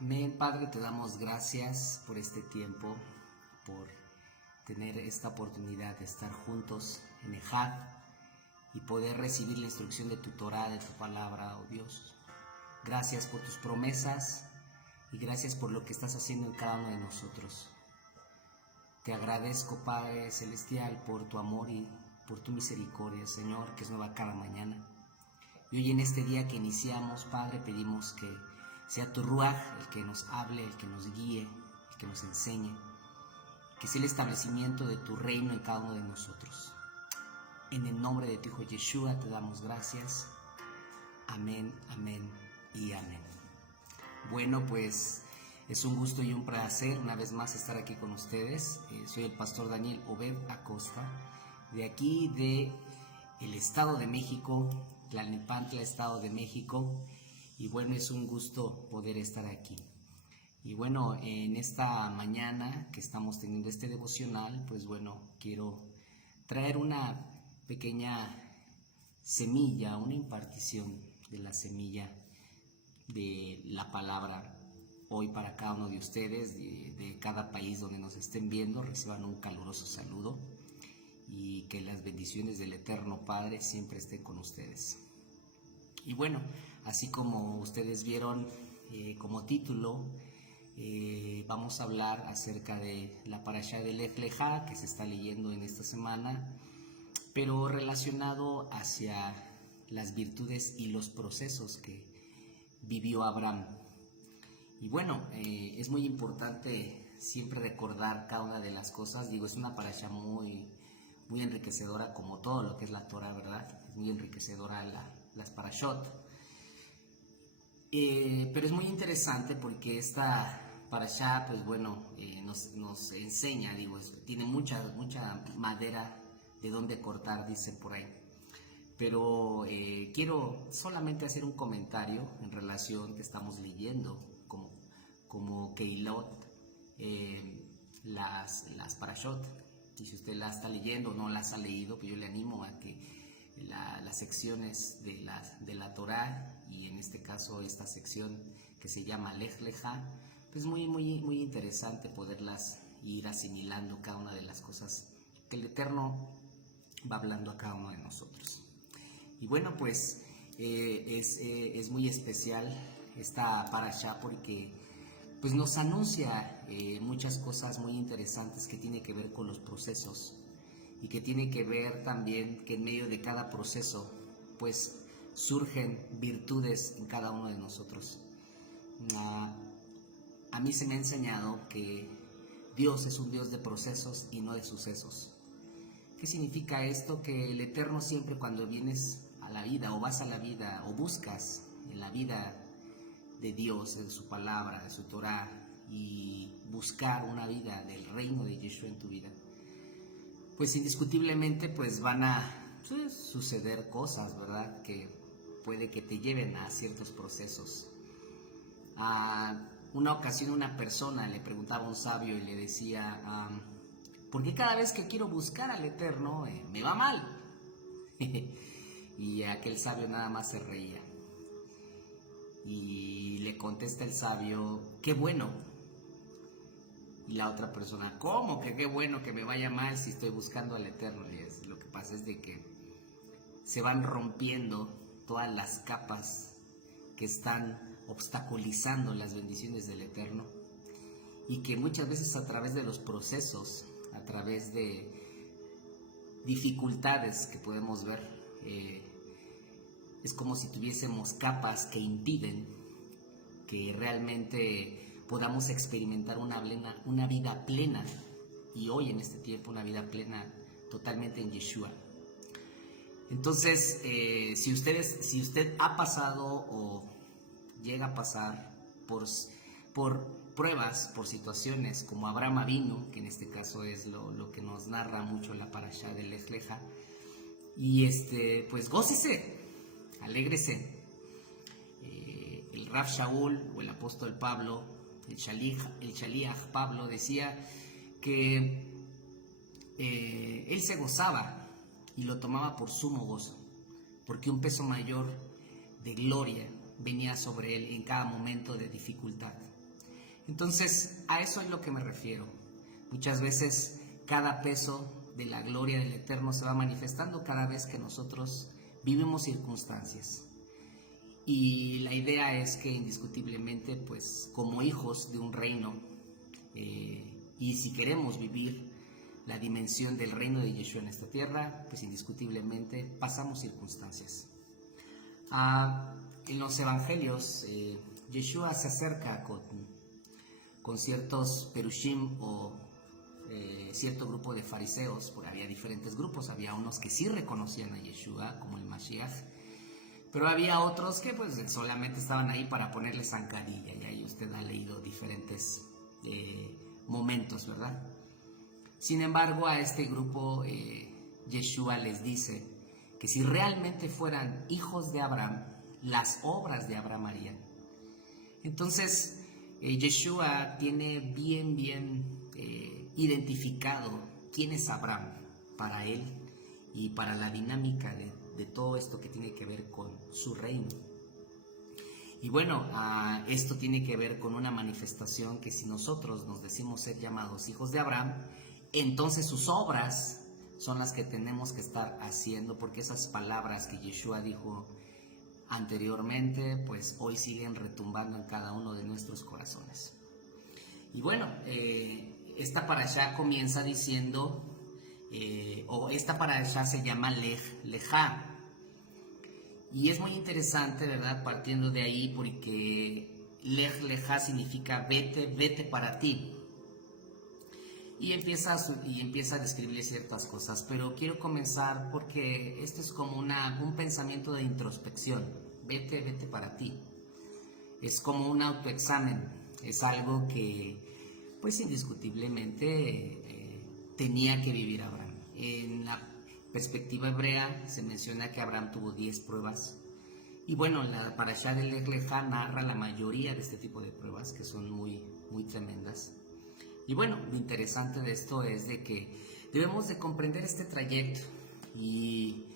Amén, Padre, te damos gracias por este tiempo, por tener esta oportunidad de estar juntos en Ejad y poder recibir la instrucción de tu Torah, de tu palabra, oh Dios. Gracias por tus promesas y gracias por lo que estás haciendo en cada uno de nosotros. Te agradezco, Padre Celestial, por tu amor y por tu misericordia, Señor, que es nueva cada mañana. Y hoy en este día que iniciamos, Padre, pedimos que sea tu Ruaj el que nos hable, el que nos guíe, el que nos enseñe, que sea el establecimiento de tu reino en cada uno de nosotros. En el nombre de tu Hijo Yeshua te damos gracias. Amén, amén y amén. Bueno, pues es un gusto y un placer una vez más estar aquí con ustedes. Soy el pastor Daniel Obed Acosta, de aquí de el Estado de México, Tlalnepantla, Estado de México. Y bueno, es un gusto poder estar aquí. Y bueno, en esta mañana que estamos teniendo este devocional, pues bueno, quiero traer una pequeña semilla, una impartición de la semilla de la palabra hoy para cada uno de ustedes, de cada país donde nos estén viendo. Reciban un caluroso saludo y que las bendiciones del Eterno Padre siempre estén con ustedes. Y bueno, así como ustedes vieron como título, vamos a hablar acerca de la parashá de Lech Lejá que se está leyendo en esta semana, pero relacionado hacia las virtudes y los procesos que vivió Abraham. Y bueno, es muy importante siempre recordar cada una de las cosas. Digo, es una parashá muy enriquecedora, como todo lo que es la Torah, ¿verdad? Es muy enriquecedora las parashot. Pero es muy interesante porque esta parashá, pues bueno, nos enseña, digo, tiene mucha madera de donde cortar, dice por ahí. Pero quiero solamente hacer un comentario en relación que estamos leyendo como Keilot, las parashot. Y si usted la está leyendo o no las ha leído, pues yo le animo a que las secciones de la Torah, y en este caso esta sección que se llama Lech Lejá, pues muy interesante poderlas ir asimilando cada una de las cosas que el Eterno va hablando a cada uno de nosotros. Y bueno, pues es muy especial esta parashá porque pues nos anuncia muchas cosas muy interesantes que tiene que ver con los procesos y que tiene que ver también que en medio de cada proceso pues surgen virtudes en cada uno de nosotros. A mí se me ha enseñado que Dios es un Dios de procesos y no de sucesos. ¿Qué significa esto? Que el Eterno siempre, cuando vienes a la vida o vas a la vida o buscas en la vida de Dios, de su palabra, de su Torah, y buscar una vida del reino de Yeshua en tu vida, pues indiscutiblemente pues van a suceder cosas, ¿verdad? Que puede que te lleven a ciertos procesos. A una ocasión una persona le preguntaba a un sabio y le decía, ¿por qué cada vez que quiero buscar al Eterno me va mal? Y aquel sabio nada más se reía. Y le contesta el sabio, qué bueno. Y la otra persona, ¿cómo que qué bueno que me vaya mal si estoy buscando al Eterno? Y lo que pasa es de que se van rompiendo todas las capas que están obstaculizando las bendiciones del Eterno, y que muchas veces a través de los procesos, a través de dificultades que podemos ver, es como si tuviésemos capas que impiden que realmente podamos experimentar una vida plena, y hoy en este tiempo una vida plena totalmente en Yeshua. Entonces, si usted ha pasado o llega a pasar por pruebas, por situaciones como Abraham Avinu, que en este caso es lo que nos narra mucho la parashá de Lech Lejá, y pues gócese, alégrese. El Rav Shaul o el apóstol Pablo, el Shaliach Pablo, decía que él se gozaba y lo tomaba por sumo gozo, porque un peso mayor de gloria venía sobre él en cada momento de dificultad. Entonces, a eso es lo que me refiero. Muchas veces cada peso de la gloria del Eterno se va manifestando cada vez que nosotros vivimos circunstancias. Y la idea es que indiscutiblemente, pues como hijos de un reino, y si queremos vivir la dimensión del reino de Yeshua en esta tierra, pues indiscutiblemente pasamos circunstancias. En los evangelios, Yeshua se acerca con ciertos perushim o cierto grupo de fariseos, porque había diferentes grupos, había unos que sí reconocían a Yeshua como el Mashiach, pero había otros que pues solamente estaban ahí para ponerle zancadilla, y ahí usted ha leído diferentes momentos, ¿verdad? Sin embargo, a este grupo Yeshua les dice que si realmente fueran hijos de Abraham, las obras de Abraham harían. Entonces, Yeshua tiene bien identificado quién es Abraham para él y para la dinámica de todo esto que tiene que ver con su reino. Y bueno, esto tiene que ver con una manifestación que si nosotros nos decimos ser llamados hijos de Abraham, entonces sus obras son las que tenemos que estar haciendo, porque esas palabras que Yeshua dijo anteriormente, pues hoy siguen retumbando en cada uno de nuestros corazones. Y bueno, esta parashá comienza diciendo, o esta parashá se llama Lejá. Y es muy interesante, ¿verdad? Partiendo de ahí, porque Lejá significa vete para ti. Y empieza a describirle ciertas cosas, pero quiero comenzar porque esto es como un pensamiento de introspección. Vete para ti. Es como un autoexamen, es algo que pues indiscutiblemente tenía que vivir Abraham. En la perspectiva hebrea se menciona que Abraham tuvo 10 pruebas, y bueno, la parashá de Lej Lejá narra la mayoría de este tipo de pruebas que son muy tremendas. Y bueno, lo interesante de esto es de que debemos de comprender este trayecto y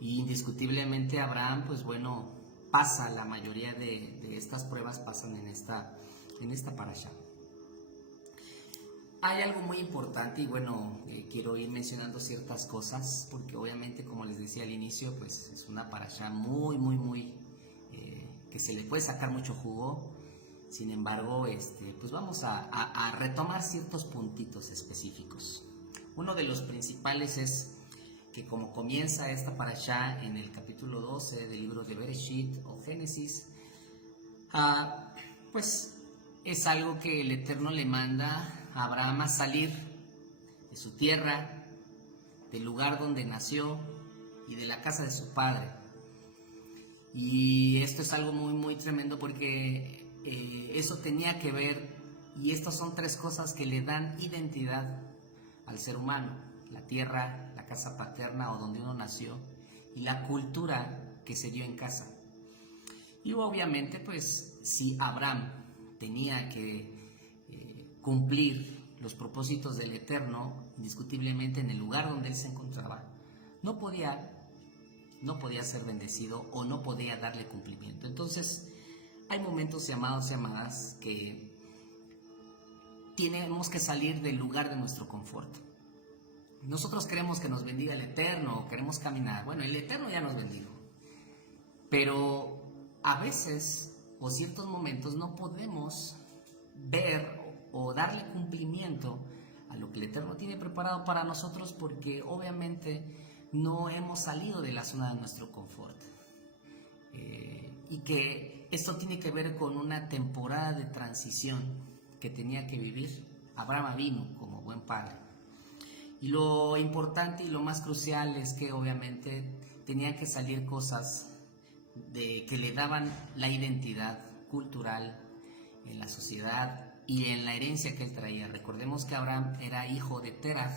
indiscutiblemente Abraham, pues bueno, pasa la mayoría de estas pruebas, pasan en esta parashá. Hay algo muy importante y bueno, quiero ir mencionando ciertas cosas porque obviamente, como les decía al inicio, pues es una parashá muy que se le puede sacar mucho jugo. Sin embargo, pues vamos a retomar ciertos puntitos específicos. Uno de los principales es que como comienza esta parashá en el capítulo 12 del libro de Bereshit o Génesis, pues es algo que el Eterno le manda a Abraham a salir de su tierra, del lugar donde nació y de la casa de su padre. Y esto es algo muy tremendo porque eso tenía que ver, y estas son 3 cosas que le dan identidad al ser humano: la tierra, la casa paterna o donde uno nació, y la cultura que se dio en casa. Y obviamente, pues si Abraham tenía que cumplir los propósitos del Eterno, indiscutiblemente en el lugar donde él se encontraba, no podía ser bendecido o no podía darle cumplimiento. Entonces, hay momentos, llamados y amadas, que tenemos que salir del lugar de nuestro confort. Nosotros queremos que nos bendiga el Eterno, queremos caminar. Bueno, el Eterno ya nos bendijo, pero a veces o ciertos momentos no podemos ver o darle cumplimiento a lo que el Eterno tiene preparado para nosotros, porque obviamente no hemos salido de la zona de nuestro confort. Y que esto tiene que ver con una temporada de transición que tenía que vivir Abraham Avinu como buen padre. Y lo importante y lo más crucial es que obviamente tenían que salir cosas que le daban la identidad cultural en la sociedad y en la herencia que él traía. Recordemos que Abraham era hijo de Terah,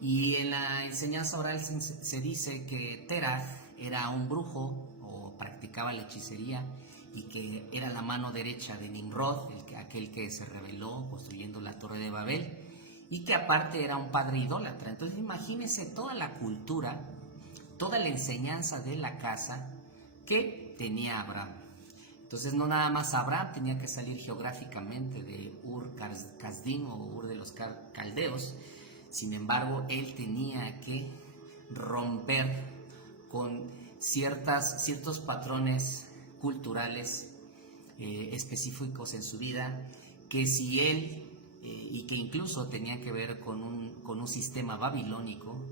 y en la enseñanza oral se dice que Terah era un brujo o practicaba la hechicería, y que era la mano derecha de Nimrod, aquel que se rebeló construyendo la Torre de Babel, y que aparte era un padre idólatra. Entonces imagínense toda la cultura, toda la enseñanza de la casa que tenía Abraham. Entonces no nada más Abraham tenía que salir geográficamente de Ur Kasdim o Ur de los Caldeos, sin embargo él tenía que romper con ciertos patrones culturales específicos en su vida, que si él, y que incluso tenía que ver con un sistema babilónico,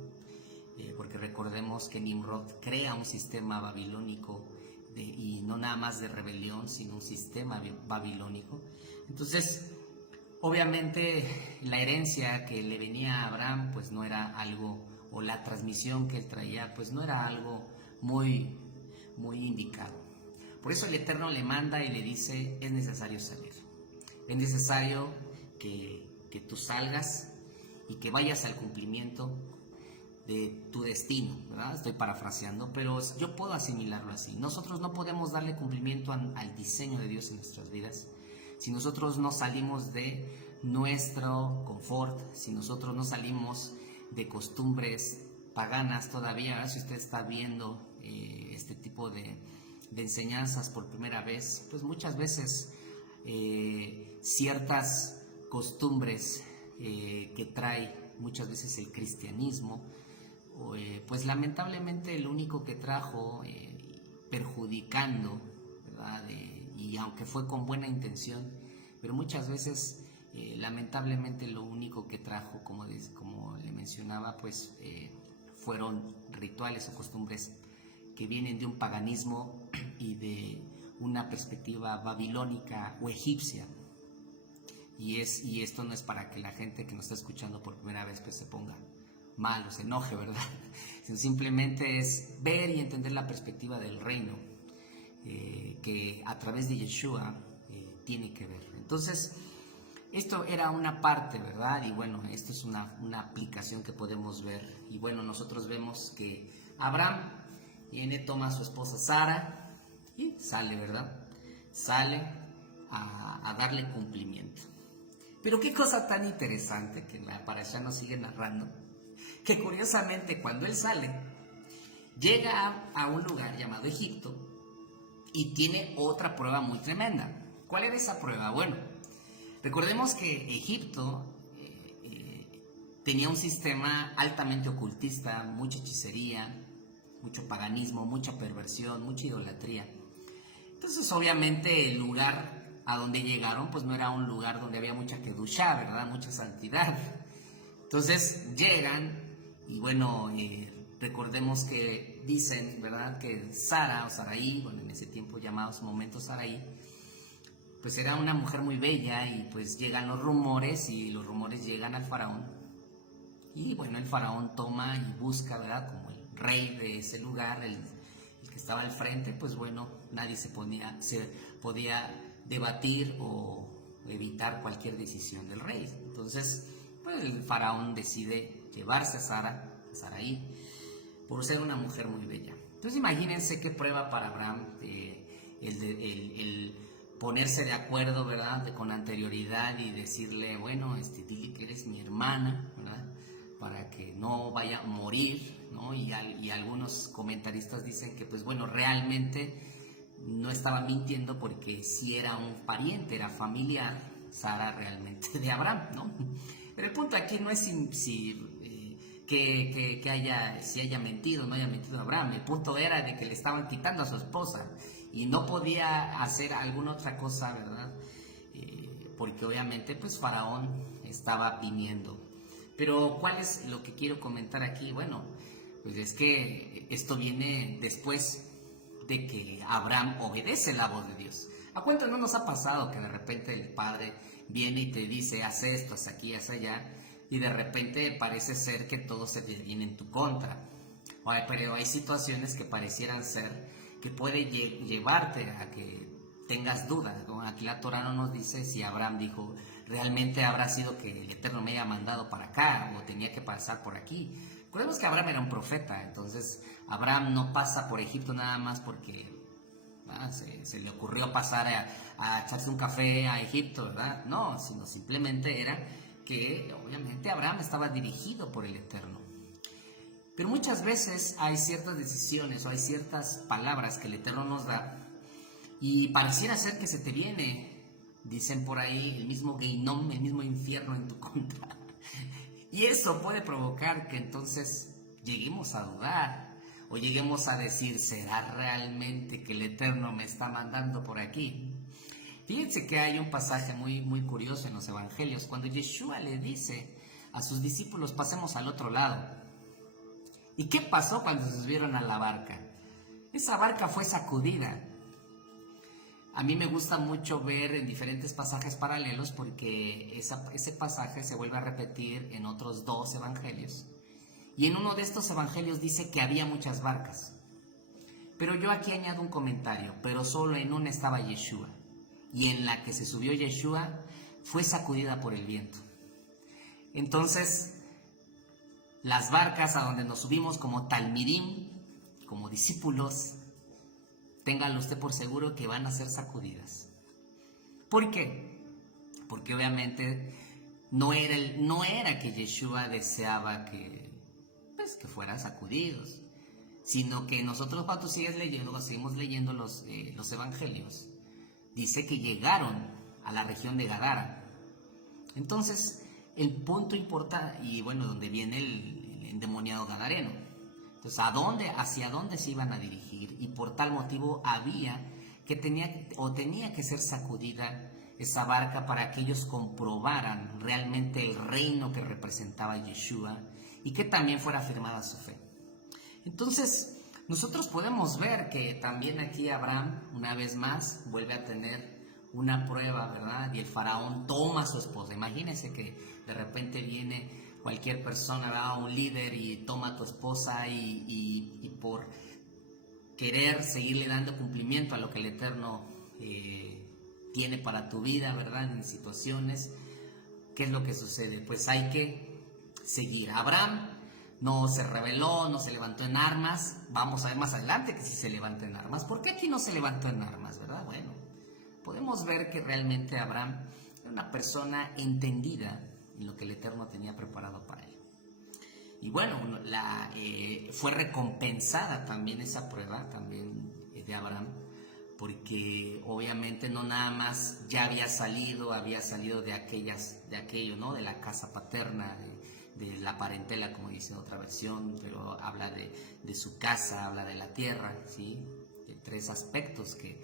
porque recordemos que Nimrod crea un sistema babilónico, y no nada más de rebelión, sino un sistema babilónico. Entonces, obviamente la herencia que le venía a Abraham pues no era algo, o la transmisión que él traía pues no era algo muy indicado. Por eso el Eterno le manda y le dice: es necesario salir, es necesario que tú salgas y que vayas al cumplimiento de tu destino, ¿verdad? Estoy parafraseando, pero yo puedo asimilarlo así. Nosotros no podemos darle cumplimiento al diseño de Dios en nuestras vidas si nosotros no salimos de nuestro confort, si nosotros no salimos de costumbres paganas todavía, ¿verdad? Si usted está viendo este tipo de enseñanzas por primera vez, pues muchas veces ciertas costumbres que trae muchas veces el cristianismo, pues lamentablemente lo único que trajo perjudicando, ¿verdad? Y aunque fue con buena intención, pero muchas veces lamentablemente lo único que trajo, como le mencionaba, pues fueron rituales o costumbres que vienen de un paganismo y de una perspectiva babilónica o egipcia. Y esto no es para que la gente que nos está escuchando por primera vez pues se ponga mal o se enoje, ¿verdad? Simplemente es ver y entender la perspectiva del reino que a través de Yeshua tiene que ver. Entonces, esto era una parte, ¿verdad? Y bueno, esto es una aplicación que podemos ver. Y bueno, nosotros vemos que Abraham viene, toma a su esposa Sara y sale, ¿verdad? Sale a darle cumplimiento. Pero qué cosa tan interesante que la parashá nos sigue narrando, que curiosamente cuando él sale, llega a un lugar llamado Egipto y tiene otra prueba muy tremenda. ¿Cuál era esa prueba? Bueno, recordemos que Egipto tenía un sistema altamente ocultista, mucha hechicería, mucho paganismo, mucha perversión, mucha idolatría. Entonces obviamente el lugar a donde llegaron pues no era un lugar donde había mucha kedushá, ¿verdad? Mucha santidad. Entonces llegan y bueno, recordemos que dicen, ¿verdad? Que Sara o Saraí, bueno, en ese tiempo llamados momentos Saraí, pues era una mujer muy bella y pues llegan los rumores y los rumores llegan al faraón. Y bueno, el faraón toma y busca, ¿verdad? Como el rey de ese lugar, el que estaba al frente, pues bueno, nadie se podía debatir o evitar cualquier decisión del rey. Entonces, pues el faraón decide llevarse a Saraí, por ser una mujer muy bella. Entonces imagínense qué prueba para Abraham el ponerse de acuerdo, ¿verdad? Con anterioridad y decirle, bueno, dile que eres mi hermana, ¿verdad? Para que no vaya a morir, ¿no? Y algunos comentaristas dicen que, pues bueno, realmente no estaba mintiendo porque sí era un pariente, era familiar, Sara realmente de Abraham, ¿no? Pero el punto aquí no es si haya mentido o no haya mentido Abraham. El punto era de que le estaban quitando a su esposa y no podía hacer alguna otra cosa, ¿verdad? Porque obviamente pues Faraón estaba viniendo. Pero ¿cuál es lo que quiero comentar aquí? Bueno, pues es que esto viene después de que Abraham obedece la voz de Dios. ¿A cuánto no nos ha pasado que de repente el padre viene y te dice, haz esto, haz aquí, haz allá, y de repente parece ser que todo se viene en tu contra? Ahora, pero hay situaciones que parecieran ser que puede llevarte a que tengas dudas, ¿no? Aquí la Torah no nos dice si Abraham dijo, realmente habrá sido que el Eterno me haya mandado para acá o tenía que pasar por aquí. Recordemos que Abraham era un profeta, entonces Abraham no pasa por Egipto nada más porque se le ocurrió pasar a echarse un café a Egipto, ¿verdad? No, sino simplemente era que obviamente Abraham estaba dirigido por el Eterno. Pero muchas veces hay ciertas decisiones o hay ciertas palabras que el Eterno nos da Y pareciera ser que se te viene, dicen por ahí, el mismo Geinom, el mismo infierno en tu contra. Y eso puede provocar que entonces lleguemos a dudar o lleguemos a decir, ¿será realmente que el Eterno me está mandando por aquí? Fíjense que hay un pasaje muy curioso en los evangelios, cuando Yeshua le dice a sus discípulos, pasemos al otro lado. ¿Y qué pasó cuando se subieron a la barca? Esa barca fue sacudida. A mí me gusta mucho ver en diferentes pasajes paralelos porque ese pasaje se vuelve a repetir en otros 2 evangelios. Y en uno de estos evangelios dice que había muchas barcas. Pero yo aquí añado un comentario, pero solo en una estaba Yeshua. Y en la que se subió Yeshua fue sacudida por el viento. Entonces, las barcas a donde nos subimos como talmidim, como discípulos, téngalo usted por seguro que van a ser sacudidas. ¿Por qué? Porque obviamente no era que Yeshua deseaba que fueran sacudidos, sino que nosotros cuando seguimos leyendo los evangelios, dice que llegaron a la región de Gadara. Entonces, el punto importante, y bueno, donde viene el endemoniado gadareno. Entonces, hacia dónde se iban a dirigir, y por tal motivo tenía que ser sacudida esa barca para que ellos comprobaran realmente el reino que representaba Yeshua y que también fuera afirmada su fe. Entonces, nosotros podemos ver que también aquí Abraham, una vez más, vuelve a tener una prueba, ¿verdad? Y el faraón toma a su esposa. Imagínense que de repente viene cualquier persona, ¿verdad? Un líder, y toma a tu esposa y por querer seguirle dando cumplimiento a lo que el Eterno tiene para tu vida, ¿verdad? En situaciones, ¿qué es lo que sucede? Pues hay que seguir. Abraham no se rebeló, no se levantó en armas. Vamos a ver más adelante que sí se levantó en armas. ¿Por qué aquí no se levantó en armas, verdad? Bueno, podemos ver que realmente Abraham era una persona entendida en lo que el Eterno tenía preparado para él. Y bueno, fue recompensada también esa prueba también de Abraham, porque obviamente no nada más ya había salido de aquello, ¿no? De la casa paterna, de la parentela, como dice otra versión, pero habla de su casa, habla de la tierra, ¿sí? De 3 aspectos que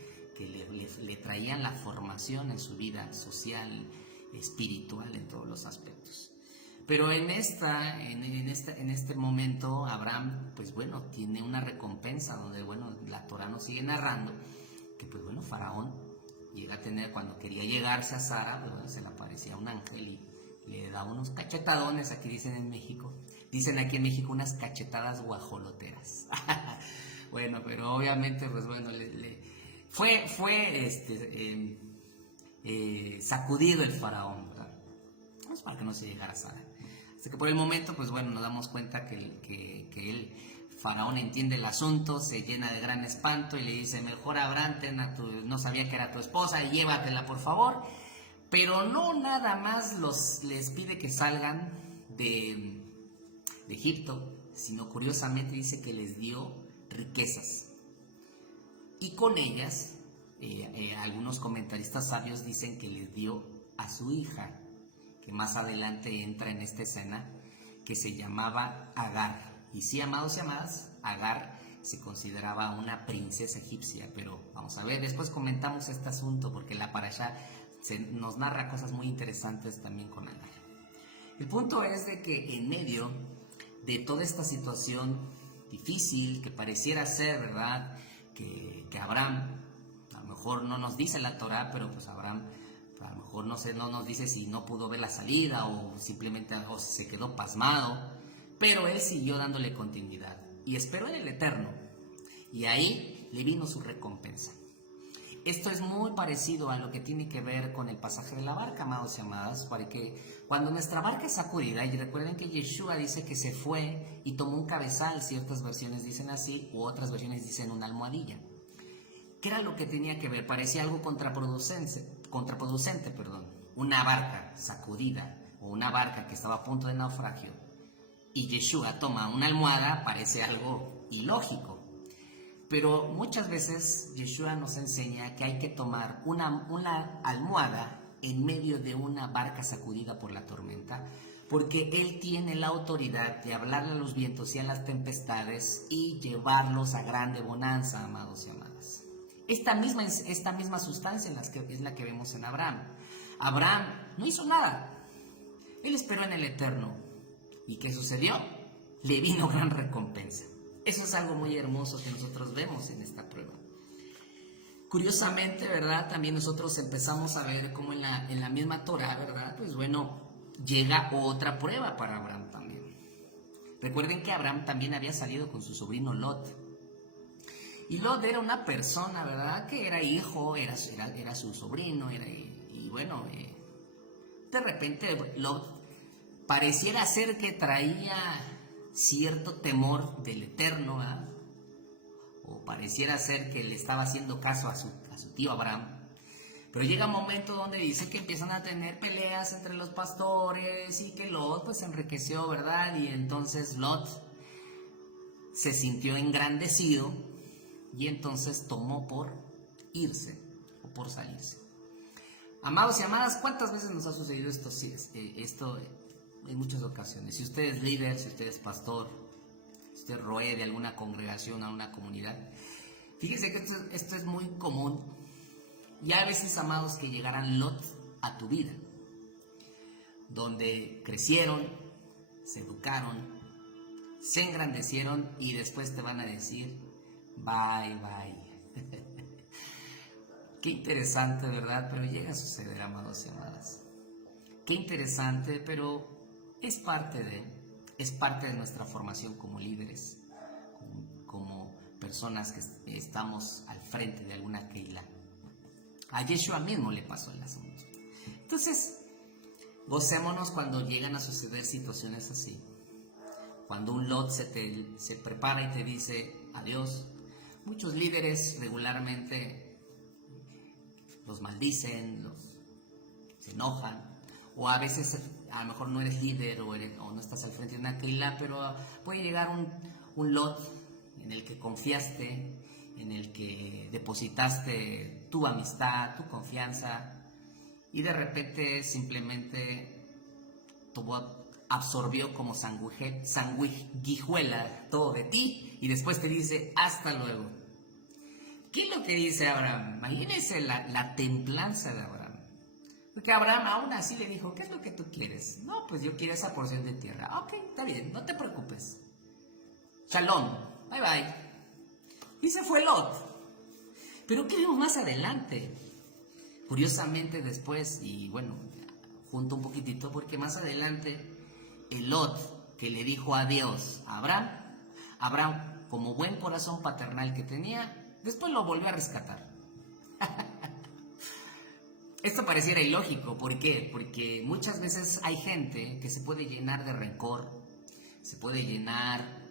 le traían la formación en su vida social, espiritual, en todos los aspectos. Pero en este momento Abraham, pues bueno, tiene una recompensa donde, bueno, la Torah nos sigue narrando que, pues bueno, Faraón llega a tener, cuando quería llegarse a Sara, pues bueno, se le aparecía un ángel y le da unos cachetadones, aquí dicen en México, unas cachetadas guajoloteras. Bueno, pero obviamente, pues bueno, fue sacudido el Faraón, ¿verdad? Pues para que no se llegara a Sara. Así que por el momento, pues bueno, nos damos cuenta que el Faraón entiende el asunto, se llena de gran espanto y le dice, mejor Abraham, no sabía que era tu esposa, llévatela por favor. Pero no nada más les pide que salgan de Egipto, sino curiosamente dice que les dio riquezas. Y con ellas, algunos comentaristas sabios dicen que les dio a su hija, que más adelante entra en esta escena, que se llamaba Agar. Y sí, amados y amadas, Agar se consideraba una princesa egipcia, pero vamos a ver, después comentamos este asunto, porque la parashá nos narra cosas muy interesantes también con Agar. El punto es de que en medio de toda esta situación difícil, que pareciera ser, ¿verdad?, que Abraham, a lo mejor no nos dice la Torah, pero pues Abraham a lo mejor no nos dice si no pudo ver la salida o simplemente se quedó pasmado, pero él siguió dándole continuidad y esperó en el Eterno, y ahí le vino su recompensa. Esto es muy parecido a lo que tiene que ver con el pasaje de la barca, amados y amadas, porque cuando nuestra barca es sacudida, y recuerden que Yeshua dice que se fue y tomó un cabezal, ciertas versiones dicen así, u otras versiones dicen una almohadilla. ¿Qué era lo que tenía que ver? Parecía algo contraproducente, una barca sacudida o una barca que estaba a punto de naufragio, y Yeshua toma una almohada, parece algo ilógico. Pero muchas veces Yeshua nos enseña que hay que tomar una almohada en medio de una barca sacudida por la tormenta, porque Él tiene la autoridad de hablarle a los vientos y a las tempestades y llevarlos a grande bonanza, amados y amadas. Esta misma sustancia es la que vemos en Abraham. Abraham no hizo nada. Él esperó en el Eterno. ¿Y qué sucedió? Le vino gran recompensa. Eso es algo muy hermoso que nosotros vemos en esta prueba. Curiosamente, ¿verdad? También nosotros empezamos a ver cómo en la misma Torah, ¿verdad? Pues bueno, llega otra prueba para Abraham también. Recuerden que Abraham también había salido con su sobrino Lot. Y Lot era una persona, ¿verdad? Que era hijo, era su sobrino, y bueno, de repente Lot pareciera ser que traía cierto temor del Eterno, ¿verdad? O pareciera ser que le estaba haciendo caso a su tío Abraham. Pero llega un momento donde dice que empiezan a tener peleas entre los pastores y que Lot pues se enriqueció, ¿verdad? Y entonces Lot se sintió engrandecido y entonces tomó por irse o por salirse. Amados y amadas, ¿cuántas veces nos ha sucedido esto en muchas ocasiones? Si usted es líder, si usted es pastor, si usted roe de alguna congregación, a una comunidad, fíjese que esto es muy común. Y a veces, amados, que llegarán Lot a tu vida, donde crecieron, se educaron, se engrandecieron y después te van a decir bye, bye. Qué interesante, ¿verdad? Pero llega a suceder, amados y amadas. Qué interesante, pero es parte de nuestra formación como líderes, como personas que estamos al frente de alguna keila. A Yeshua mismo le pasó el asunto. Entonces, gocémonos cuando llegan a suceder situaciones así. Cuando un Lot se prepara y te dice adiós. Muchos líderes regularmente los maldicen, se enojan. O a veces a lo mejor no eres líder o no estás al frente de una keila, pero puede llegar un Lot en el que confiaste, en el que depositaste tu amistad, tu confianza, y de repente simplemente absorbió como sanguijuela todo de ti y después te dice hasta luego. ¿Qué es lo que dice Abraham? Imagínense la templanza de Abraham. Porque Abraham aún así le dijo, ¿qué es lo que tú quieres? No, pues yo quiero esa porción de tierra. Ok, está bien, no te preocupes. Shalom, bye bye. Y se fue Lot. Pero ¿qué vimos más adelante? Curiosamente después, y bueno, junto un poquitito, porque más adelante el Lot que le dijo adiós a Abraham, como buen corazón paternal que tenía, después lo volvió a rescatar. Esto pareciera ilógico, ¿por qué? Porque muchas veces hay gente que se puede llenar de rencor, se puede llenar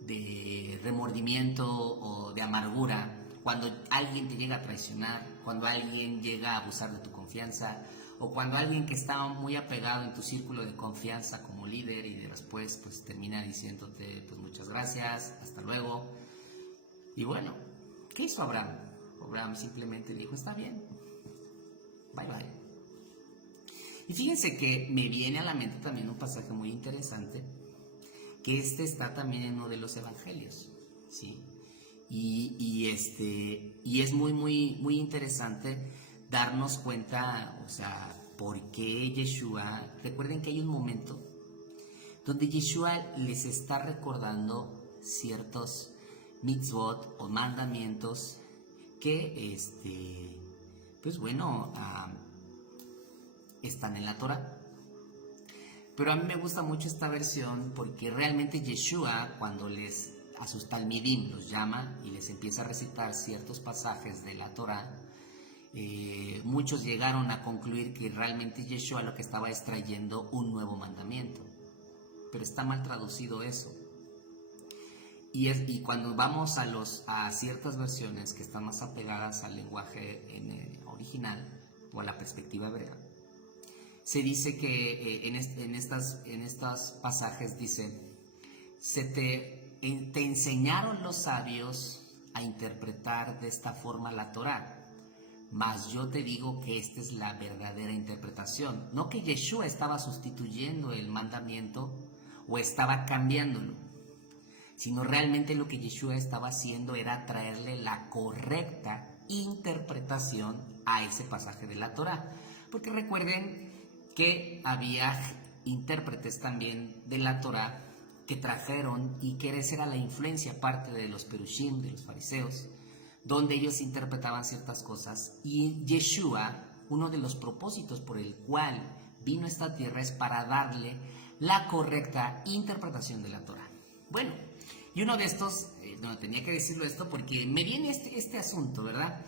de remordimiento o de amargura cuando alguien te llega a traicionar, cuando alguien llega a abusar de tu confianza, o cuando alguien que estaba muy apegado en tu círculo de confianza como líder y después pues termina diciéndote pues muchas gracias, hasta luego. Y bueno, ¿qué hizo Abraham? Abraham simplemente dijo, está bien, bye bye. Y fíjense que me viene a la mente también un pasaje muy interesante, que está también en uno de los evangelios, ¿sí? Y es muy interesante darnos cuenta, o sea, por qué Yeshua. Recuerden que hay un momento donde Yeshua les está recordando ciertos mitzvot o mandamientos que, pues bueno, están en la Torah. Pero a mí me gusta mucho esta versión porque realmente Yeshua, cuando a sus talmidim los llama y les empieza a recitar ciertos pasajes de la Torah, muchos llegaron a concluir que realmente Yeshua lo que estaba es trayendo un nuevo mandamiento. Pero está mal traducido eso. Y cuando vamos a ciertas versiones que están más apegadas al lenguaje original o a la perspectiva hebrea, se dice que en estos pasajes dice, te enseñaron los sabios a interpretar de esta forma la Torá. Mas yo te digo que esta es la verdadera interpretación. No que Yeshua estaba sustituyendo el mandamiento o estaba cambiándolo, sino realmente lo que Yeshua estaba haciendo era traerle la correcta interpretación a ese pasaje de la Torá. Porque recuerden que había intérpretes también de la Torá que trajeron, y que esa era la influencia parte de los perushim, de los fariseos, donde ellos interpretaban ciertas cosas. Y Yeshua, uno de los propósitos por el cual vino a esta tierra es para darle la correcta interpretación de la Torá. Bueno, y uno de estos, no tenía que decirlo esto porque me viene este asunto, ¿verdad?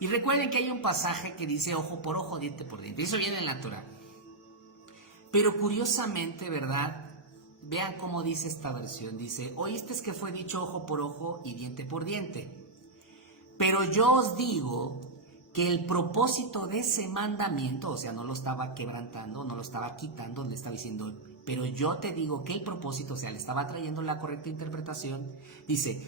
Y recuerden que hay un pasaje que dice ojo por ojo, diente por diente. Eso viene en la Torá. Pero curiosamente, ¿verdad? Vean cómo dice esta versión. Dice, oíste que fue dicho ojo por ojo y diente por diente. Pero yo os digo que el propósito de ese mandamiento, o sea, no lo estaba quebrantando, no lo estaba quitando, le estaba diciendo, pero yo te digo que el propósito, o sea, le estaba trayendo la correcta interpretación, dice,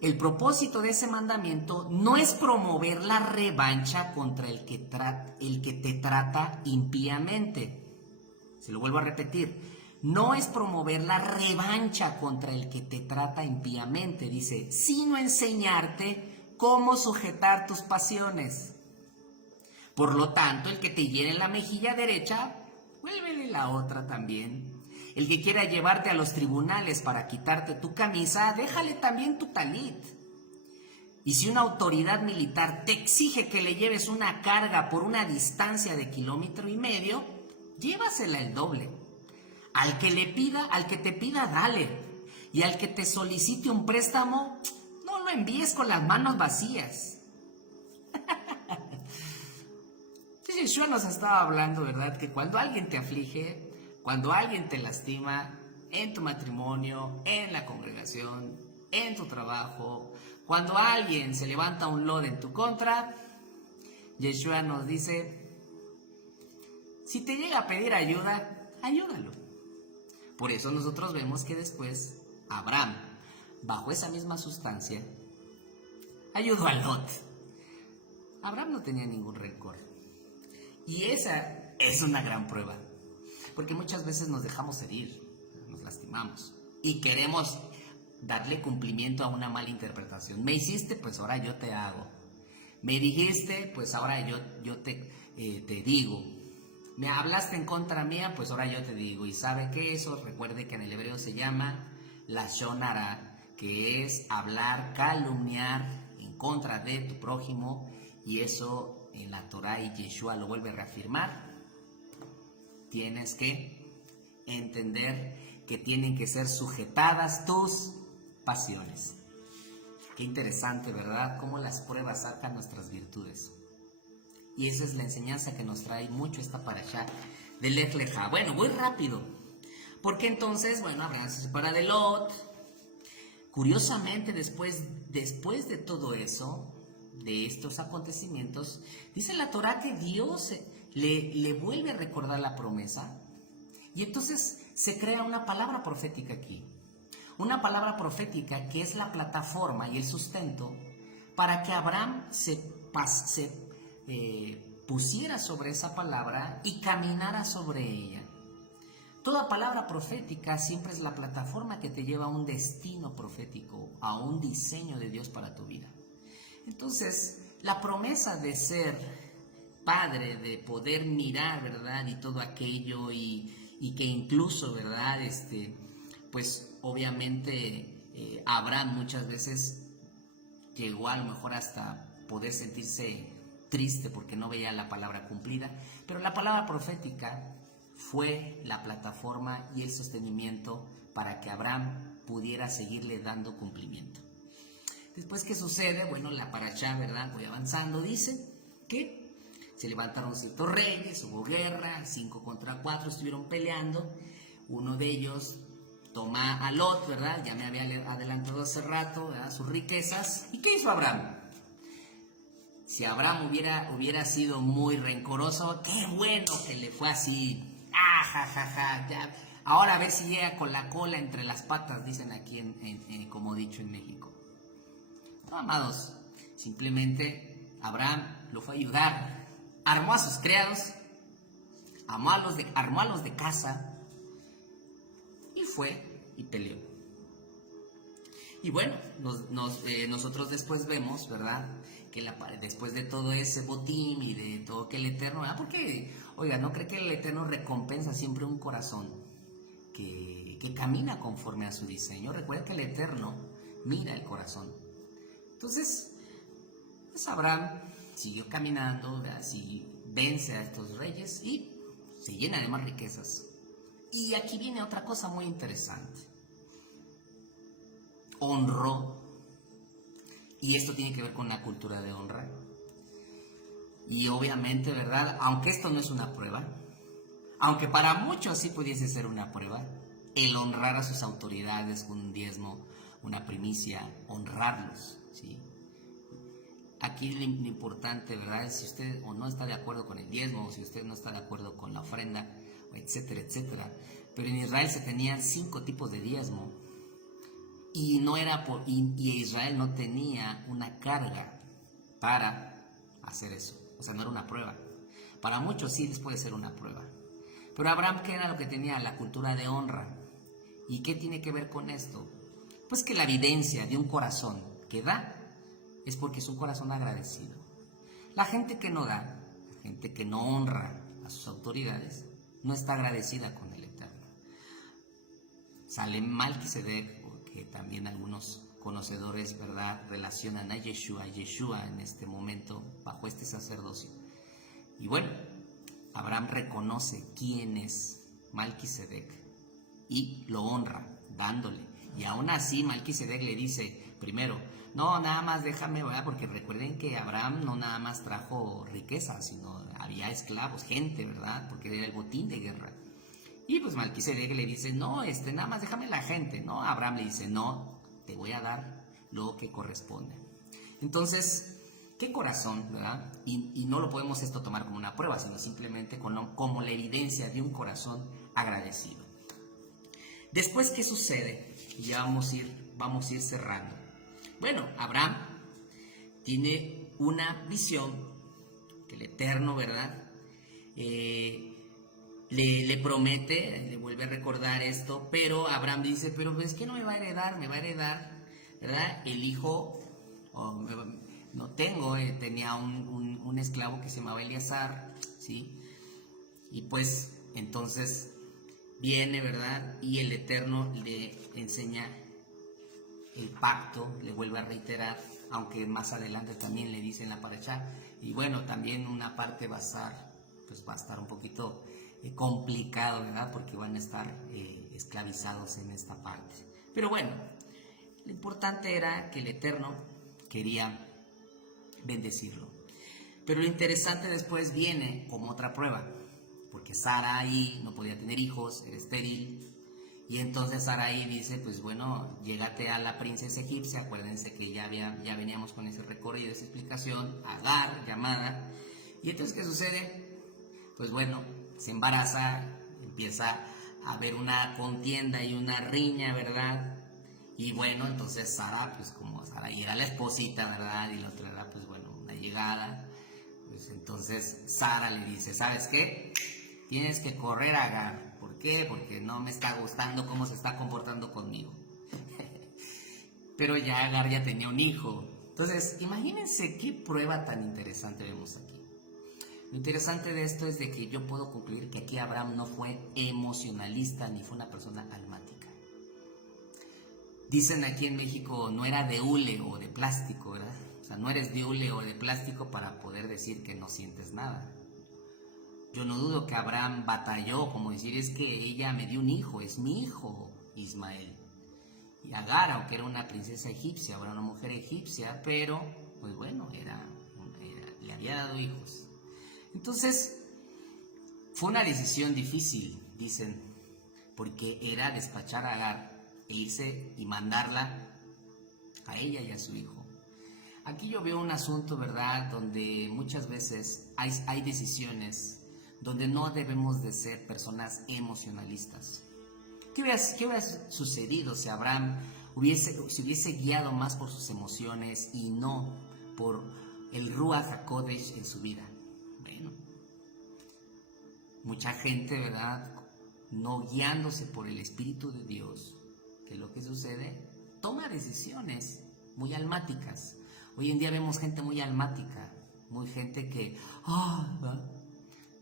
el propósito de ese mandamiento no es promover la revancha contra el que te trata impíamente. Se lo vuelvo a repetir. No es promover la revancha contra el que te trata impíamente, dice, sino enseñarte cómo sujetar tus pasiones. Por lo tanto, el que te hiere en la mejilla derecha, vuélvele la otra también. El que quiera llevarte a los tribunales para quitarte tu camisa, déjale también tu talit. Y si una autoridad militar te exige que le lleves una carga por una distancia de 1,5 kilómetros, llévasela el doble. Al que te pida, dale. Y al que te solicite un préstamo, no lo envíes con las manos vacías. Yeshua nos estaba hablando, ¿verdad? Que cuando alguien te aflige, cuando alguien te lastima, en tu matrimonio, en la congregación, en tu trabajo, cuando alguien se levanta un lodo en tu contra, Yeshua nos dice, si te llega a pedir ayuda, ayúdalo. Por eso nosotros vemos que después Abraham, bajo esa misma sustancia, ayudó a Lot. Abraham no tenía ningún rencor. Y esa es una gran prueba. Porque muchas veces nos dejamos herir, nos lastimamos. Y queremos darle cumplimiento a una mala interpretación. Me hiciste, pues ahora yo te hago. Me dijiste, pues ahora yo te digo. Me hablaste en contra mía, pues ahora yo te digo. Y sabe que eso, recuerde que en el hebreo se llama lashon hara, que es hablar, calumniar en contra de tu prójimo. Y eso en la Torá, y Yeshua lo vuelve a reafirmar. Tienes que entender que tienen que ser sujetadas tus pasiones. Qué interesante, ¿verdad? Cómo las pruebas sacan nuestras virtudes. Y esa es la enseñanza que nos trae mucho esta parashá de Lech Lecha. Bueno, voy rápido. Porque entonces, bueno, Abraham se separa de Lot. Curiosamente, después de todo eso, de estos acontecimientos, dice la Torá que Dios le vuelve a recordar la promesa. Y entonces se crea una palabra profética aquí. Una palabra profética que es la plataforma y el sustento para que Abraham se pusiera sobre esa palabra y caminara sobre ella. Toda palabra profética siempre es la plataforma que te lleva a un destino profético, a un diseño de Dios para tu vida. Entonces, la promesa de ser padre, de poder mirar, ¿verdad? Y todo aquello, y que incluso, ¿verdad? Pues obviamente Abraham muchas veces llegó a lo mejor hasta poder sentirse triste porque no veía la palabra cumplida, pero la palabra profética fue la plataforma y el sostenimiento para que Abraham pudiera seguirle dando cumplimiento. Después, ¿qué sucede? Bueno, la parashá, ¿verdad? Voy avanzando, dice que se levantaron 7 reyes, hubo guerra, 5 contra 4 estuvieron peleando. Uno de ellos toma a Lot, ¿verdad? Ya me había adelantado hace rato, ¿verdad? Sus riquezas. ¿Y qué hizo Abraham? Si Abraham hubiera sido muy rencoroso, qué bueno que le fue así. ¡Ah, ja, ja, ja! Ya. Ahora a ver si llega con la cola entre las patas, dicen aquí, como dicho en México. No, amados, simplemente Abraham lo fue a ayudar, armó a sus criados, armó a los de casa y fue y peleó. Y bueno, nosotros después vemos, ¿verdad? Que después de todo ese botín y de todo que el Eterno, porque, oiga, ¿no cree que el Eterno recompensa siempre un corazón que camina conforme a su diseño? Recuerda que el Eterno mira el corazón. Entonces, pues Abraham siguió caminando, así vence a estos reyes y se llena de más riquezas. Y aquí viene otra cosa muy interesante. Honró. Y esto tiene que ver con la cultura de honra. Y obviamente, ¿verdad? Aunque esto no es una prueba, aunque para muchos sí pudiese ser una prueba, el honrar a sus autoridades con un diezmo, una primicia, honrarlos, ¿sí? Aquí lo importante, ¿verdad? Si usted o no está de acuerdo con el diezmo, o si usted no está de acuerdo con la ofrenda, etcétera, etcétera. Pero en Israel se tenían 5 tipos de diezmo. Y Israel no tenía una carga para hacer eso. O sea, no era una prueba. Para muchos sí les puede ser una prueba. Pero Abraham, ¿qué era lo que tenía? La cultura de honra. ¿Y qué tiene que ver con esto? Pues que la evidencia de un corazón que da es porque es un corazón agradecido. La gente que no da, la gente que no honra a sus autoridades, no está agradecida con el Eterno. Sale Melquisedec, que también algunos conocedores, ¿verdad?, relacionan a Yeshua en este momento, bajo este sacerdocio. Y bueno, Abraham reconoce quién es Melquisedec y lo honra, dándole. Y aún así, Melquisedec le dice, primero, no, nada más déjame, ¿verdad? Porque recuerden que Abraham no nada más trajo riqueza, sino había esclavos, gente, ¿verdad? Porque era el botín de guerra. Y pues Melquisedec le dice, no, nada más déjame la gente, ¿no? Abraham le dice, no, te voy a dar lo que corresponde. Entonces, qué corazón, ¿verdad? Y no lo podemos esto tomar como una prueba, sino simplemente como la evidencia de un corazón agradecido. Después, ¿qué sucede? Ya vamos a ir cerrando. Bueno, Abraham tiene una visión que el Eterno, ¿verdad?, le promete, le vuelve a recordar esto, pero Abraham dice, pero es que no me va a heredar, ¿verdad? El hijo, no tengo, tenía un esclavo que se llamaba Eleazar, ¿sí? Y pues entonces viene, ¿verdad? Y el Eterno le enseña el pacto, le vuelve a reiterar, aunque más adelante también le dice en la parashá, y bueno, también una parte va a estar un poquito complicado, ¿verdad? Porque van a estar esclavizados en esta parte. Pero bueno, lo importante era que el Eterno quería bendecirlo. Pero lo interesante después viene como otra prueba, porque Sarai no podía tener hijos, era estéril, y entonces Sarai dice, pues bueno, llégate a la princesa egipcia, acuérdense que ya veníamos con ese recorrido, esa explicación, Agar, llamada, y entonces ¿qué sucede? Pues bueno, se embaraza, empieza a haber una contienda y una riña, ¿verdad? Y bueno, entonces Sara, pues como Sarai era la esposita, ¿verdad? Y la otra era, pues bueno, una llegada. Pues entonces Sara le dice, ¿sabes qué? Tienes que correr a Agar. ¿Por qué? Porque no me está gustando cómo se está comportando conmigo. Pero ya Agar ya tenía un hijo. Entonces, imagínense qué prueba tan interesante vemos aquí. Lo interesante de esto es de que yo puedo concluir que aquí Abraham no fue emocionalista ni fue una persona almática. Dicen aquí en México, no era de hule o de plástico, ¿verdad? O sea, no eres de hule o de plástico para poder decir que no sientes nada. Yo no dudo que Abraham batalló, como decir, es que ella me dio un hijo, es mi hijo Ismael. Y Agar, aunque era una princesa egipcia, era una mujer egipcia, pero, pues bueno, le había dado hijos. Entonces, fue una decisión difícil, dicen, porque era despachar a Agar e irse y mandarla a ella y a su hijo. Aquí yo veo un asunto, ¿verdad?, donde muchas veces hay decisiones donde no debemos de ser personas emocionalistas. ¿Qué hubiera sucedido si Abraham se hubiese guiado más por sus emociones y no por el Ruach HaKodesh en su vida. Bueno, mucha gente, ¿verdad?, no guiándose por el Espíritu de Dios, ¿qué es lo que sucede? Toma decisiones muy almáticas. Hoy en día vemos gente muy almática, muy gente que,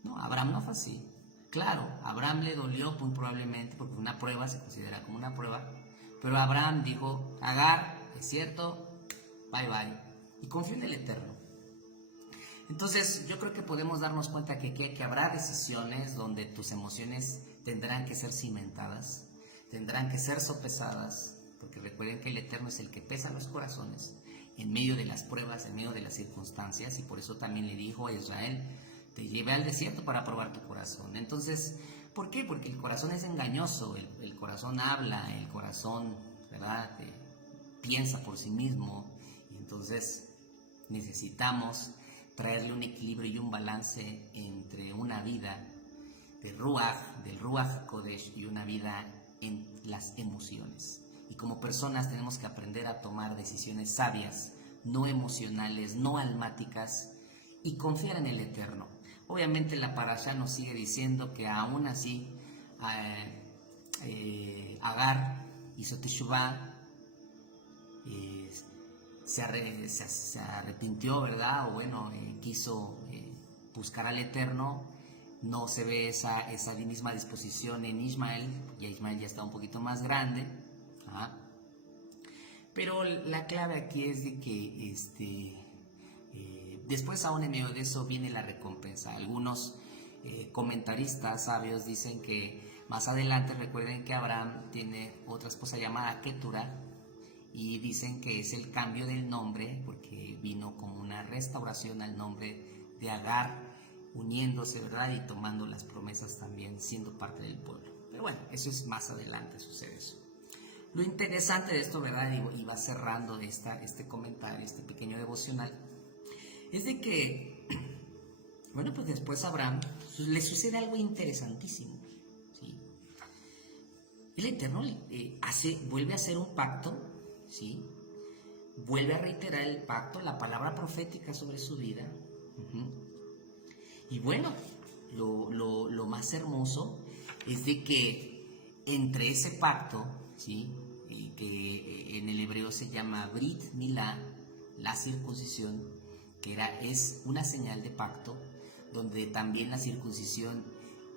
no, Abraham no fue así. Claro, a Abraham le dolió muy probablemente porque una prueba se considera como una prueba, pero Abraham dijo, Agar, es cierto, bye bye, y confió en el Eterno. Entonces yo creo que podemos darnos cuenta que habrá decisiones donde tus emociones tendrán que ser cimentadas, tendrán que ser sopesadas, porque recuerden que el Eterno es el que pesa los corazones en medio de las pruebas, en medio de las circunstancias, y por eso también le dijo a Israel, te llevé al desierto para probar tu corazón. Entonces, ¿por qué? Porque el corazón es engañoso, el corazón habla, el corazón, ¿verdad?, piensa por sí mismo, y entonces necesitamos traerle un equilibrio y un balance entre una vida del Ruach Kodesh y una vida en las emociones. Y como personas tenemos que aprender a tomar decisiones sabias, no emocionales, no almáticas, y confiar en el Eterno. Obviamente la parashá nos sigue diciendo que aún así Agar hizo teshuvá, se arrepintió, ¿verdad? O bueno, quiso buscar al Eterno. No se ve esa misma disposición en Ismael, ya Ismael ya está un poquito más grande. Pero la clave aquí es de que después, aún en medio de eso, viene la recompensa. Algunos comentaristas sabios dicen que más adelante, recuerden que Abraham tiene otra esposa llamada Ketura, y dicen que es el cambio del nombre porque vino como una restauración al nombre de Agar, uniéndose, ¿verdad?, y tomando las promesas también, siendo parte del pueblo. Pero bueno, eso es más adelante, sucede eso. Lo interesante de esto, ¿verdad?, y va cerrando este comentario, este pequeño devocional, es de que, bueno, pues después a Abraham le sucede algo interesantísimo, ¿sí? El Eterno vuelve a hacer un pacto, ¿sí? Vuelve a reiterar el pacto, la palabra profética sobre su vida. Y bueno, lo más hermoso es de que entre ese pacto, ¿sí?, que en el hebreo se llama Brit Milá, la circuncisión, que es una señal de pacto, donde también la circuncisión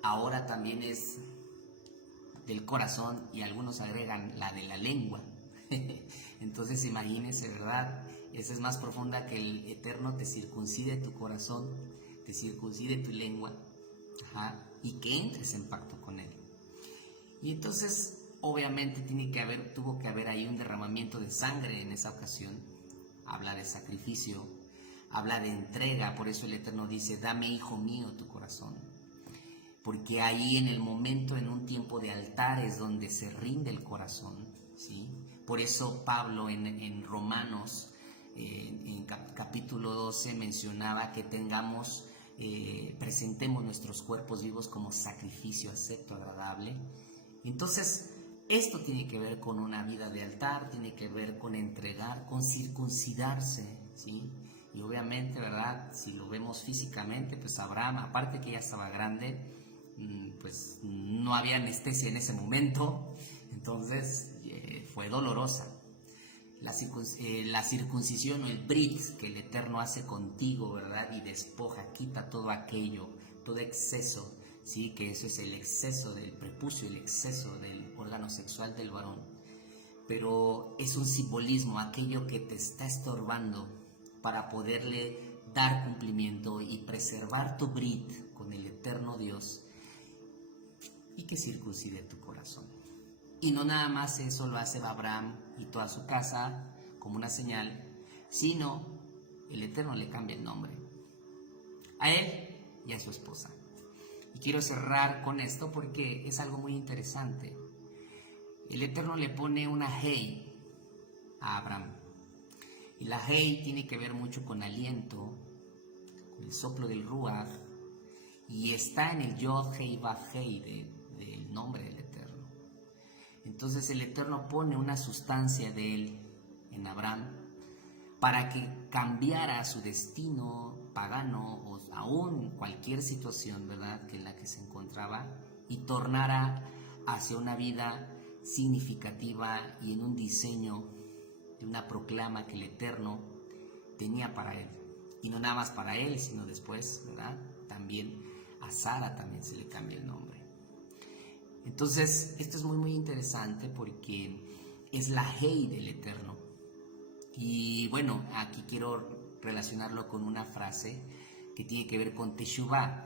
ahora también es del corazón, y algunos agregan la de la lengua. Entonces imagínense, ¿verdad? Esa es más profunda, que el Eterno te circuncide tu corazón, te circuncide tu lengua, y que entres en pacto con Él. Y entonces obviamente tuvo que haber ahí un derramamiento de sangre en esa ocasión. Habla de sacrificio, habla de entrega. Por eso el Eterno dice, dame, hijo mío, tu corazón, porque ahí en el momento, en un tiempo de altar, es donde se rinde el corazón, ¿sí? Por eso Pablo en Romanos, en capítulo 12, mencionaba que presentemos nuestros cuerpos vivos como sacrificio acepto, agradable. Entonces, esto tiene que ver con una vida de altar, tiene que ver con entregar, con circuncidarse, ¿sí? Y obviamente, ¿verdad?, si lo vemos físicamente, pues Abraham, aparte que ya estaba grande, pues no había anestesia en ese momento, entonces fue dolorosa. La circuncisión, o el brit que el Eterno hace contigo, ¿verdad?, y despoja, quita todo aquello, todo exceso, ¿sí?, que eso es el exceso del prepucio, el exceso del órgano sexual del varón. Pero es un simbolismo, aquello que te está estorbando para poderle dar cumplimiento y preservar tu brit con el Eterno Dios, y que circuncide tu corazón. Y no nada más eso lo hace Abraham y toda su casa como una señal, sino el Eterno le cambia el nombre a él y a su esposa. Y quiero cerrar con esto porque es algo muy interesante. El Eterno le pone una Hei a Abraham, y la Hei tiene que ver mucho con aliento, con el soplo del Ruach, y está en el Yod Hei Vav Hei del nombre del Eterno. Entonces el Eterno pone una sustancia de él en Abraham para que cambiara su destino pagano o aún cualquier situación, ¿verdad?, que en la que se encontraba, y tornara hacia una vida significativa y en un diseño de una proclama que el Eterno tenía para él. Y no nada más para él, sino después, ¿verdad?, también a Sara también se le cambia el nombre. Entonces, esto es muy muy interesante porque es la Hei del Eterno. Y bueno, aquí quiero relacionarlo con una frase que tiene que ver con Teshuvah.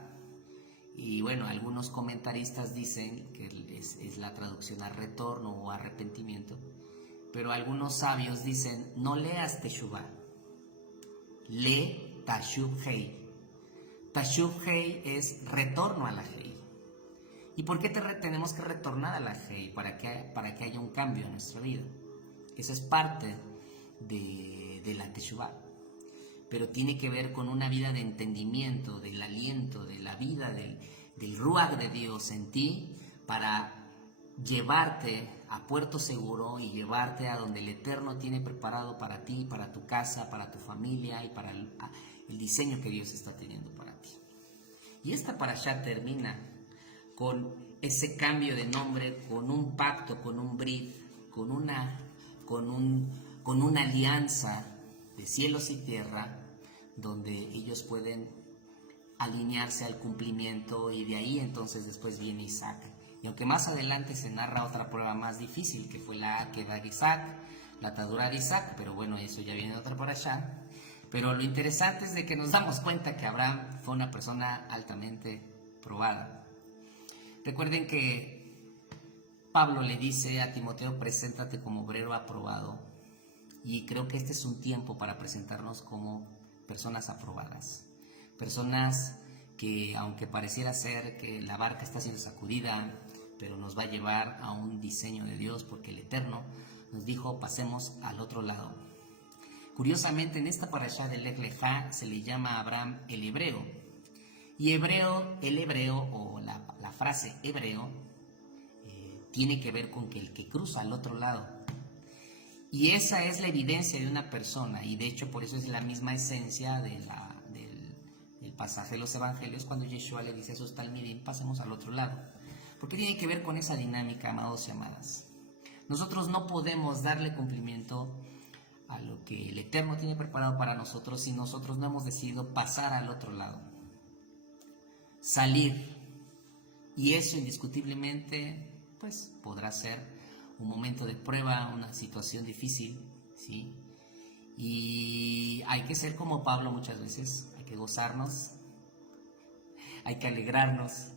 Y bueno, algunos comentaristas dicen que es la traducción a retorno o arrepentimiento, pero algunos sabios dicen, no leas Teshuvah, lee Tashuv Hei. Tashuv Hei es retorno a la Hei. ¿Y por qué tenemos que retornar a la Hei? Para que haya un cambio en nuestra vida. Eso es parte de la Teshuvah. Pero tiene que ver con una vida de entendimiento, del aliento, de la vida, del Ruach de Dios en ti, para llevarte a puerto seguro y llevarte a donde el Eterno tiene preparado para ti, para tu casa, para tu familia y para el diseño que Dios está teniendo para ti. Y esta parashá termina con ese cambio de nombre, con un pacto, con un brit, con una alianza de cielos y tierra, donde ellos pueden alinearse al cumplimiento, y de ahí entonces después viene Isaac. Y aunque más adelante se narra otra prueba más difícil, que fue la Akedah de Isaac, la atadura de Isaac, pero bueno, eso ya viene de otra por allá. Pero lo interesante es de que nos damos cuenta que Abraham fue una persona altamente probada. Recuerden que Pablo le dice a Timoteo, preséntate como obrero aprobado, y creo que este es un tiempo para presentarnos como personas aprobadas, personas que, aunque pareciera ser que la barca está siendo sacudida, pero nos va a llevar a un diseño de Dios, porque el Eterno nos dijo, pasemos al otro lado. Curiosamente, en esta parashá de Lech Lejá se le llama a Abraham el hebreo, y el hebreo o la frase hebreo tiene que ver con que el que cruza al otro lado. Y esa es la evidencia de una persona, y de hecho por eso es la misma esencia del pasaje de los evangelios, cuando Yeshua le dice a sus talmidim, pasemos al otro lado. Porque tiene que ver con esa dinámica, amados y amadas. Nosotros no podemos darle cumplimiento a lo que el Eterno tiene preparado para nosotros si nosotros no hemos decidido pasar al otro lado, salir. Y eso indiscutiblemente pues podrá ser un momento de prueba, una situación difícil, ¿sí? Y hay que ser como Pablo muchas veces, hay que gozarnos, hay que alegrarnos,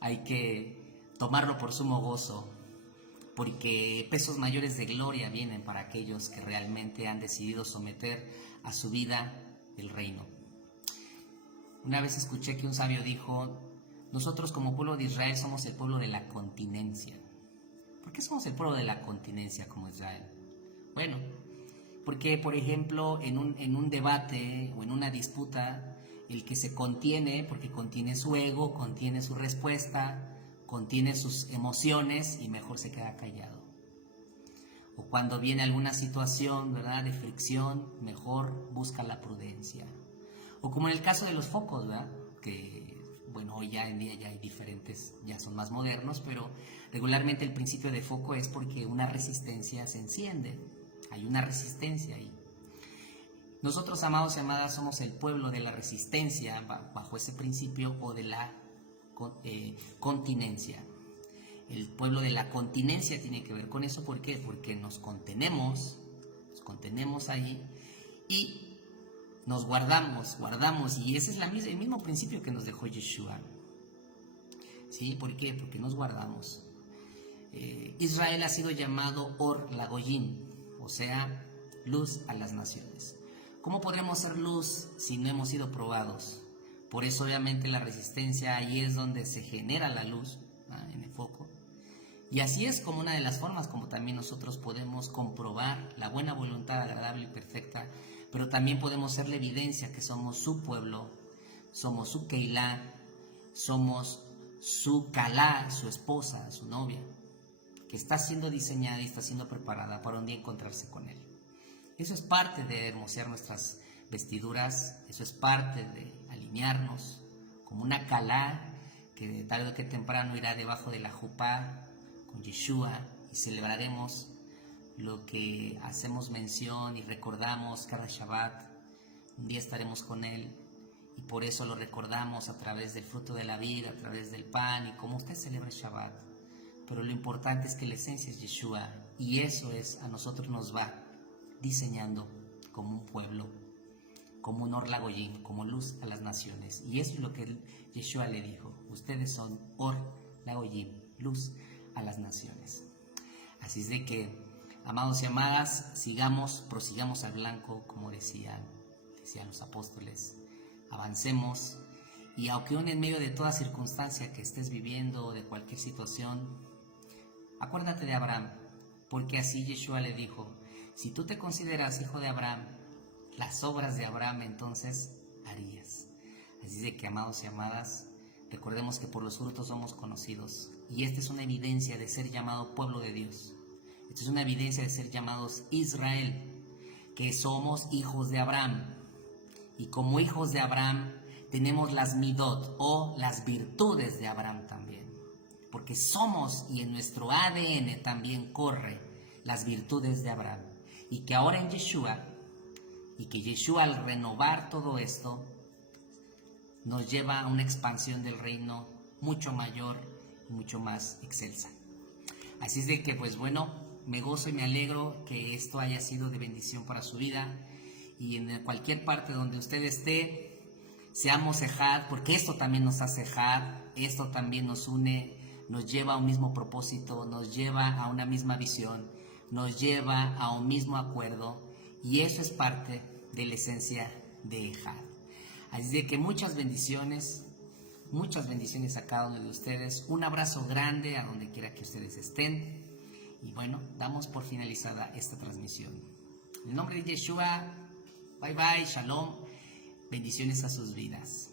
hay que tomarlo por sumo gozo, porque pesos mayores de gloria vienen para aquellos que realmente han decidido someter a su vida el reino. Una vez escuché que un sabio dijo, nosotros como pueblo de Israel somos el pueblo de la continencia. ¿Por qué somos el pueblo de la continencia como Israel? Bueno, porque por ejemplo en un debate o en una disputa, el que se contiene, porque contiene su ego, contiene su respuesta, contiene sus emociones y mejor se queda callado. O cuando viene alguna situación, ¿verdad?, de fricción, mejor busca la prudencia. O como en el caso de los focos, ¿verdad?, que bueno, hoy ya en día ya hay diferentes, ya son más modernos, pero regularmente el principio de foco es porque una resistencia se enciende, hay una resistencia ahí. Nosotros, amados y amadas, somos el pueblo de la resistencia bajo ese principio, o de la continencia. El pueblo de la continencia tiene que ver con eso. ¿Por qué? Porque nos contenemos ahí y nos guardamos, y ese es el mismo principio que nos dejó Yeshua. ¿Sí? ¿Por qué? Porque nos guardamos. Israel ha sido llamado Or Lagoyim, o sea, luz a las naciones. ¿Cómo podemos ser luz si no hemos sido probados? Por eso obviamente la resistencia, ahí es donde se genera la luz, en el foco. Y así es como una de las formas como también nosotros podemos comprobar la buena voluntad agradable y perfecta, pero también podemos ser la evidencia que somos su pueblo, somos su Keilah, somos su Kalá, su esposa, su novia. que está siendo diseñada y está siendo preparada para un día encontrarse con Él. Eso es parte de hermosear nuestras vestiduras, eso es parte de alinearnos como una calá que tarde o que temprano irá debajo de la jupá con Yeshua y celebraremos lo que hacemos mención y recordamos cada Shabbat. Un día estaremos con Él y por eso lo recordamos a través del fruto de la vida, a través del pan y como usted celebra Shabbat. Pero lo importante es que la esencia es Yeshua y eso es, a nosotros nos va diseñando como un pueblo, como un Or Lagoyim, como luz a las naciones. Y eso es lo que Yeshua le dijo: ustedes son Or Lagoyim, luz a las naciones. Así es de que, amados y amadas, prosigamos al blanco, como decían los apóstoles, avancemos, y aunque aún en medio de toda circunstancia que estés viviendo o de cualquier situación, acuérdate de Abraham, porque así Yeshua le dijo: si tú te consideras hijo de Abraham, las obras de Abraham entonces harías. Así de que, amados y amadas, recordemos que por los frutos somos conocidos, y esta es una evidencia de ser llamado pueblo de Dios. Esta es una evidencia de ser llamados Israel, que somos hijos de Abraham. Y como hijos de Abraham tenemos las midot o las virtudes de Abraham también, porque somos y en nuestro ADN también corre las virtudes de Abraham, y que ahora en Yeshua, y que Yeshua al renovar todo esto nos lleva a una expansión del reino mucho mayor y mucho más excelsa. Así es de que, pues bueno, me gozo y me alegro que esto haya sido de bendición para su vida, y en cualquier parte donde usted esté, seamos Ejad, porque esto también nos hace Ejad, esto también nos une, nos lleva a un mismo propósito, nos lleva a una misma visión, nos lleva a un mismo acuerdo, y eso es parte de la esencia de Ejad. Así de que muchas bendiciones a cada uno de ustedes, un abrazo grande a donde quiera que ustedes estén, y bueno, damos por finalizada esta transmisión. En el nombre de Yeshua, bye bye, shalom, bendiciones a sus vidas.